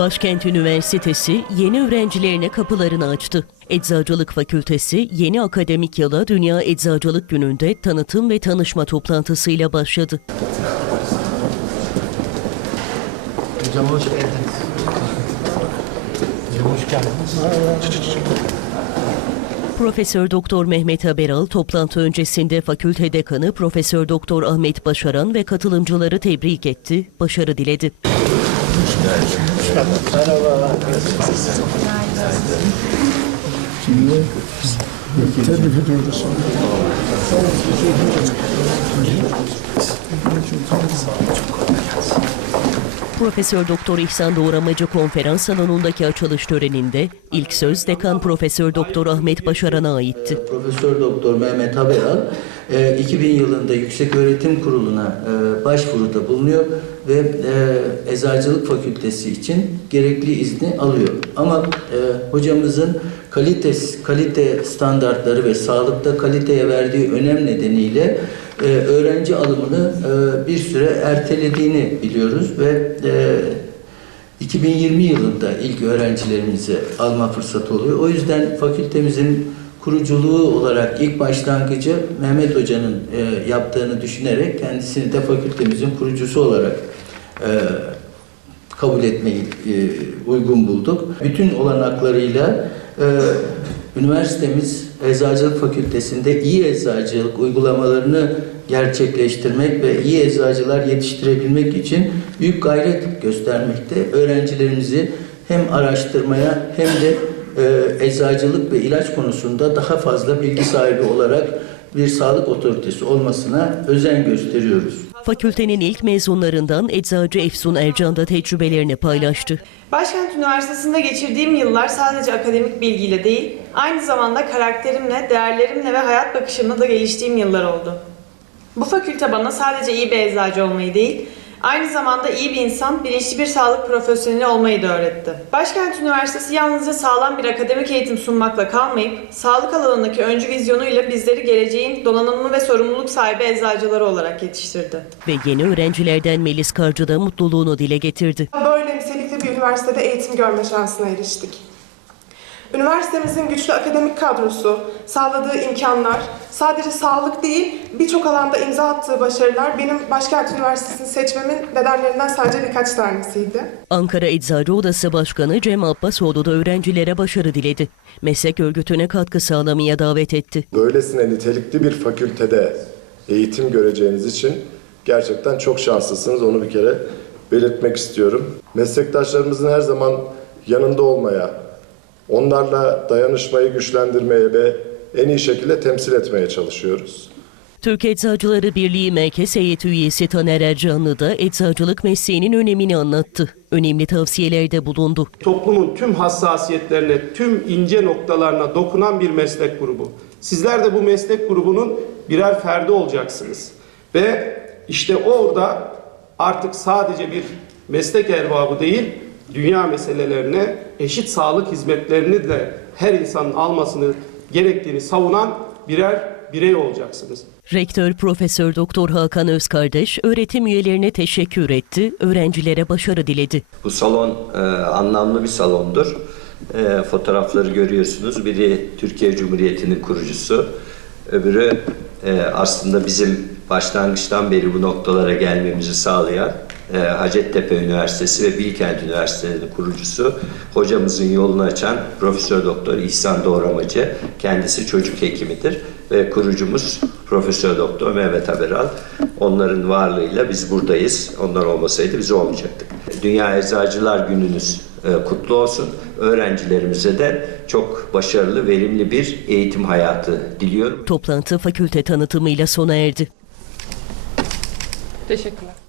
Başkent Üniversitesi yeni öğrencilerine kapılarını açtı. Eczacılık Fakültesi yeni akademik yıla Dünya Eczacılık Günü'nde tanıtım ve tanışma toplantısıyla başladı. Hocam hoş geldiniz. Hocam hoş geldiniz. Profesör Doktor Mehmet Haberal toplantı öncesinde fakülte dekanı Profesör Doktor Ahmet Başaran ve katılımcıları tebrik etti, başarı diledi. Merhaba. Tebrik ediyoruz. Profesör Doktor İhsan Doğramacı konferans salonundaki açılış töreninde ilk söz dekan Profesör Doktor Ahmet Başaran'a aitti. Profesör Doktor Mehmet Haberal e, 2000 yılında Yüksek Öğretim Kurulu'na e, başvuruda bulunuyor ve e, Eczacılık Fakültesi için gerekli izni alıyor. Ama e, hocamızın kalite kalite standartları ve sağlıkta kaliteye verdiği önem nedeniyle e, öğrenci alımını e, bir süre ertelediğini biliyoruz ve e, 2020 yılında ilk öğrencilerimizi alma fırsatı oluyor. O yüzden fakültemizin kuruculuğu olarak ilk başlangıcı Mehmet Hoca'nın e, yaptığını düşünerek kendisini de fakültemizin kurucusu olarak e, kabul etmeyi e, uygun bulduk. Bütün olanaklarıyla e, üniversitemiz Eczacılık Fakültesi'nde iyi eczacılık uygulamalarını gerçekleştirmek ve iyi eczacılar yetiştirebilmek için büyük gayret göstermekte. Öğrencilerimizi hem araştırmaya hem de e, eczacılık ve ilaç konusunda daha fazla bilgi sahibi olarak bir sağlık otoritesi olmasına özen gösteriyoruz. Fakültenin ilk mezunlarından Eczacı Efsun Ercan da tecrübelerini paylaştı. Başkent Üniversitesi'nde geçirdiğim yıllar sadece akademik bilgiyle değil, aynı zamanda karakterimle, değerlerimle ve hayat bakışımla da geliştiğim yıllar oldu. Bu fakülte bana sadece iyi bir eczacı olmayı değil, aynı zamanda iyi bir insan, bilinçli bir sağlık profesyoneli olmayı da öğretti. Başkent Üniversitesi yalnızca sağlam bir akademik eğitim sunmakla kalmayıp, sağlık alanındaki öncü vizyonuyla bizleri geleceğin donanımlı ve sorumluluk sahibi eczacıları olarak yetiştirdi. Ve yeni öğrencilerden Melis Karcı da mutluluğunu dile getirdi. Böyle nitelikli bir üniversitede eğitim görme şansına eriştik. Üniversitemizin güçlü akademik kadrosu, sağladığı imkanlar, sadece sağlık değil birçok alanda imza attığı başarılar benim Başkent Üniversitesi'ni seçmemin nedenlerinden sadece birkaç tanesiydi. Ankara Eczacı Odası Başkanı Cem Abbasoğlu da öğrencilere başarı diledi. Meslek örgütüne katkı sağlamaya davet etti. Böylesine nitelikli bir fakültede eğitim göreceğiniz için gerçekten çok şanslısınız. Onu bir kere belirtmek istiyorum. Meslektaşlarımızın her zaman yanında olmaya, onlarla dayanışmayı güçlendirmeye ve en iyi şekilde temsil etmeye çalışıyoruz. Türk Eczacıları Birliği Merkez Heyeti üyesi Taner Ercanlı da eczacılık mesleğinin önemini anlattı. Önemli tavsiyelerde bulundu. toplumun tüm hassasiyetlerine, tüm ince noktalarına dokunan bir meslek grubu. Sizler de bu meslek grubunun birer ferdi olacaksınız. Ve işte orada artık sadece bir meslek erbabı değil, dünya meselelerine eşit sağlık hizmetlerini de her insanın almasını gerektiğini savunan birer birey olacaksınız. Rektör Profesör Doktor Hakan Özkardeş öğretim üyelerine teşekkür etti, öğrencilere başarı diledi. Bu salon e, anlamlı bir salondur. E, fotoğrafları görüyorsunuz. Biri Türkiye Cumhuriyeti'nin kurucusu, öbürü e, aslında bizim başlangıçtan beri bu noktalara gelmemizi sağlayan e, Hacettepe Üniversitesi ve Bilkent Üniversitesi'nin kurucusu, hocamızın yolunu açan Profesör Doktor İhsan Doğramacı, kendisi çocuk hekimidir ve kurucumuz Profesör Doktor Mehmet Haberal. Onların varlığıyla biz buradayız. Onlar olmasaydı biz olmayacaktık. Dünya Eczacılar Gününüz e, kutlu olsun. Öğrencilerimize de çok başarılı, verimli bir eğitim hayatı diliyorum. Toplantı fakülte tanıtımıyla sona erdi. Teşekkürler.